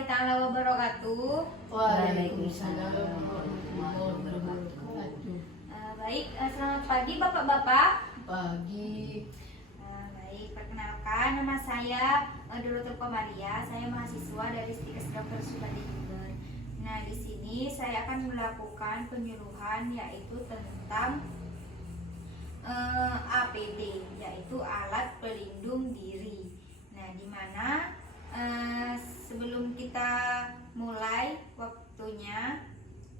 warahmatullahi taala wabarakatuh. Waalaikumsalam warahmatullahi wabarakatuh. Baik, selamat pagi Bapak-bapak. Pagi. Baik, perkenalkan nama saya Dorotul Komaria. Saya mahasiswa dari Stikes Dr. Supandi Jember. Nah, di sini saya akan melakukan penyuluhan yaitu tentang APD, yaitu alat pelindung diri. Nah, di mana sebelum kita mulai waktunya,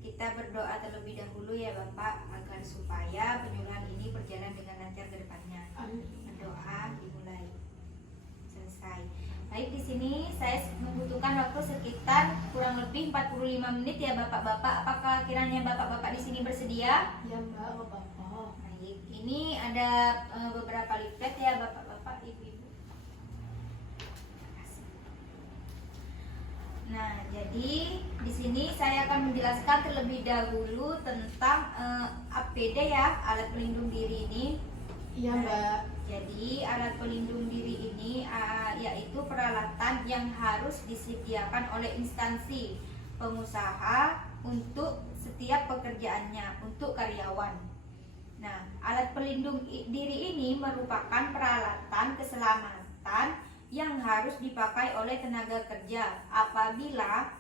kita berdoa terlebih dahulu ya Bapak, agar supaya penyuluhan ini berjalan dengan lancar ke depannya. Berdoa dimulai. Selesai. Baik, di sini saya membutuhkan waktu sekitar kurang lebih 45 menit ya Bapak-bapak. Apakah kiranya Bapak-bapak di sini bersedia? Ya Mbak, Bapak. Baik, ini ada beberapa leaflet ya Bapak-bapak, Ibu-ibu. Nah, jadi di sini saya akan menjelaskan terlebih dahulu tentang APD ya, alat pelindung diri ini. Iya Mbak. Jadi alat pelindung diri ini yaitu peralatan yang harus disediakan oleh instansi pengusaha untuk setiap pekerjaannya untuk karyawan. Nah, alat pelindung diri ini merupakan peralatan keselamatan yang harus dipakai oleh tenaga kerja apabila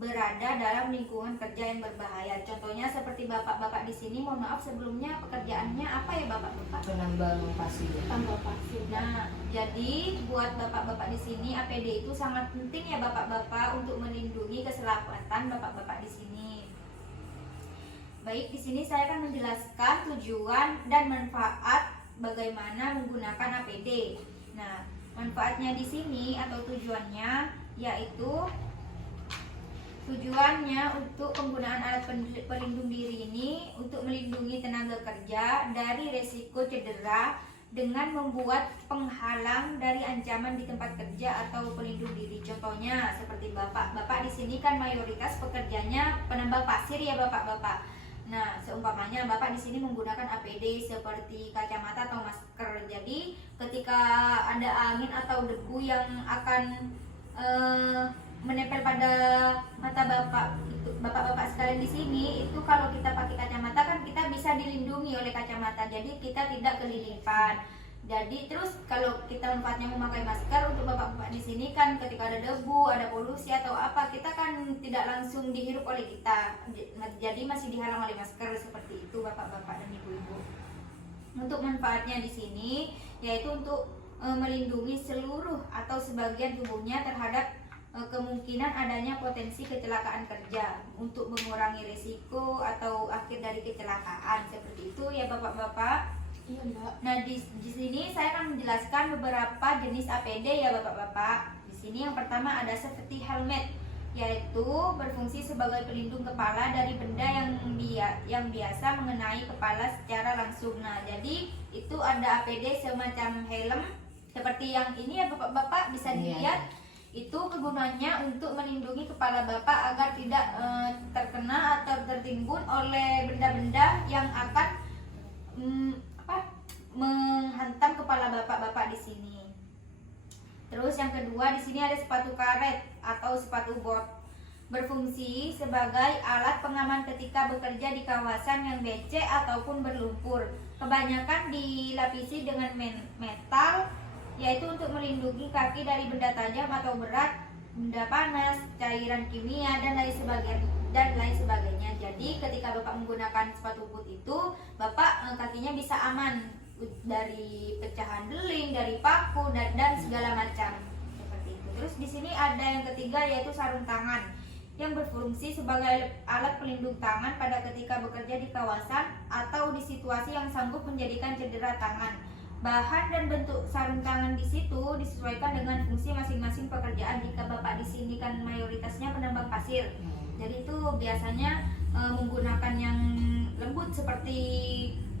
berada dalam lingkungan kerja yang berbahaya. Contohnya seperti bapak-bapak di sini, mohon maaf sebelumnya pekerjaannya apa ya bapak-bapak? Penambang pasir. Tambang pasir. Nah, jadi buat bapak-bapak di sini APD itu sangat penting ya bapak-bapak untuk melindungi keselamatan bapak-bapak di sini. Baik, di sini saya akan menjelaskan tujuan dan manfaat bagaimana menggunakan APD. Nah, manfaatnya di sini atau tujuannya yaitu untuk penggunaan alat pelindung diri ini untuk melindungi tenaga kerja dari resiko cedera dengan membuat penghalang dari ancaman di tempat kerja atau pelindung diri. Contohnya seperti bapak-bapak di sini kan mayoritas pekerjanya penambang pasir ya bapak-bapak. Nah, seumpamanya bapak di sini menggunakan APD seperti kacamata atau masker. Jadi, ketika ada angin atau debu yang akan menempel pada mata bapak-bapak sekalian di sini, itu kalau kita pakai kacamata kan kita bisa dilindungi oleh kacamata. Jadi, kita tidak kelilipan. Jadi terus kalau kita manfaatnya memakai masker untuk bapak-bapak di sini kan ketika ada debu, ada polusi atau apa, kita kan tidak langsung dihirup oleh kita. Jadi masih dihalang oleh masker seperti itu bapak-bapak dan ibu-ibu. Untuk manfaatnya di sini yaitu untuk melindungi seluruh atau sebagian tubuhnya terhadap kemungkinan adanya potensi kecelakaan kerja untuk mengurangi risiko atau akhir dari kecelakaan seperti itu ya bapak-bapak. Iya Mbak. Nah di sini saya akan menjelaskan beberapa jenis APD ya bapak-bapak. Di sini yang pertama ada safety helmet, yaitu berfungsi sebagai pelindung kepala dari benda yang biasa mengenai kepala secara langsung. Nah jadi itu ada APD semacam helm seperti yang ini ya bapak-bapak bisa dilihat. Itu kegunaannya untuk melindungi kepala bapak agar tidak terkena atau tertimbun oleh benda-benda yang akan menghantam kepala bapak-bapak di sini. Terus yang kedua di sini ada sepatu karet atau sepatu bot, berfungsi sebagai alat pengaman ketika bekerja di kawasan yang becek ataupun berlumpur. Kebanyakan dilapisi dengan metal, yaitu untuk melindungi kaki dari benda tajam atau berat, benda panas, cairan kimia dan lain sebagainya. Jadi ketika bapak menggunakan sepatu boot itu, bapak kakinya bisa aman dari pecahan beling, dari paku dan segala macam seperti itu. Terus di sini ada yang ketiga yaitu sarung tangan yang berfungsi sebagai alat pelindung tangan pada ketika bekerja di kawasan atau di situasi yang sanggup menjadikan cedera tangan. Bahan dan bentuk sarung tangan di situ disesuaikan dengan fungsi masing-masing pekerjaan. Jika bapak di sini kan mayoritasnya penambang pasir, jadi itu biasanya menggunakan yang lembut seperti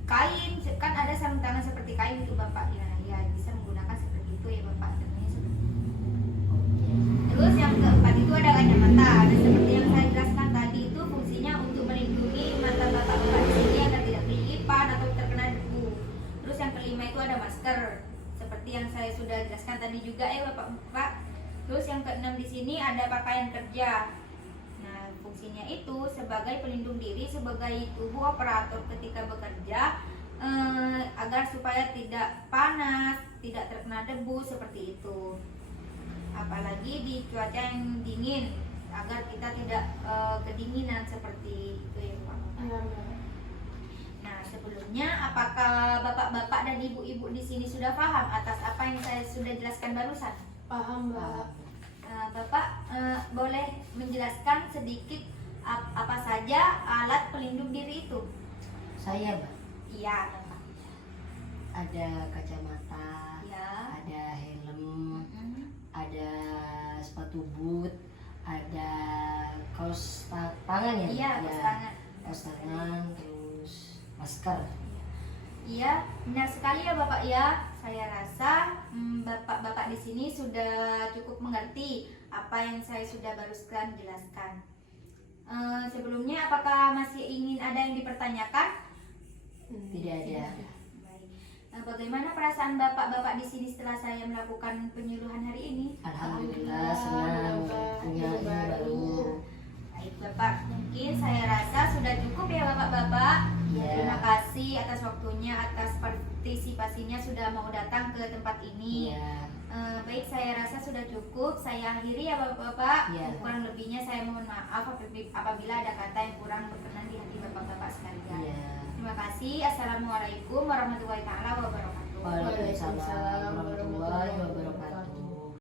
kain, kan ada sarung tangan seperti kain itu bapak ya bisa menggunakan seperti itu ya bapak. Terus yang keempat itu ada kacamata. Nah, seperti yang saya jelaskan tadi itu fungsinya untuk melindungi mata bapak-bapak di sini agar tidak kelilipan atau terkena debu. Terus yang kelima itu ada masker seperti yang saya sudah jelaskan tadi juga ya bapak-bapak. Terus yang keenam di sini ada pakaian kerja. Nah, fungsinya itu sebagai pelindung diri sebagai tubuh operator ketika bekerja, agar supaya tidak panas, tidak terkena debu seperti itu. Apalagi di cuaca yang dingin, agar kita tidak kedinginan seperti itu ya Pak. Iya Mbak. Nah, sebelumnya apakah bapak-bapak dan ibu-ibu di sini sudah paham atas apa yang saya sudah jelaskan barusan? Paham Mbak. Bapak boleh menjelaskan sedikit apa saja alat pelindung diri itu? Saya, Mbak, Iya, Bapak. ada kacamata, Ya. ada helm, Mm-mm. ada sepatu boot, ada kaos tangan ya? Iya, kaos tangan. Kaos tangan, terus masker. Iya, benar sekali ya Bapak ya. Saya rasa bapak-bapak di sini sudah cukup mengerti apa yang saya sudah barusan jelaskan. Sebelumnya apakah masih ingin ada yang dipertanyakan? Tidak ada. Baik. Bagaimana perasaan bapak-bapak di sini setelah saya melakukan penyuluhan hari ini? Alhamdulillah senang punya ilmu baru. Baik Bapak, mungkin saya rasa sudah cukup ya Bapak-bapak. Iya. Terima kasih atas waktunya, atas partisipasinya sudah mau datang ke tempat ini. Iya. Baik, saya rasa sudah cukup. Saya akhiri ya Bapak-bapak. Iya. Kurang lebihnya saya mohon maaf apabila ada kata yang kurang berkenan di hati Bapak-bapak sekalian. Iya. Terima kasih. Assalamualaikum warahmatullahi taala wabarakatuh. Waalaikumsalam warahmatullahi wabarakatuh.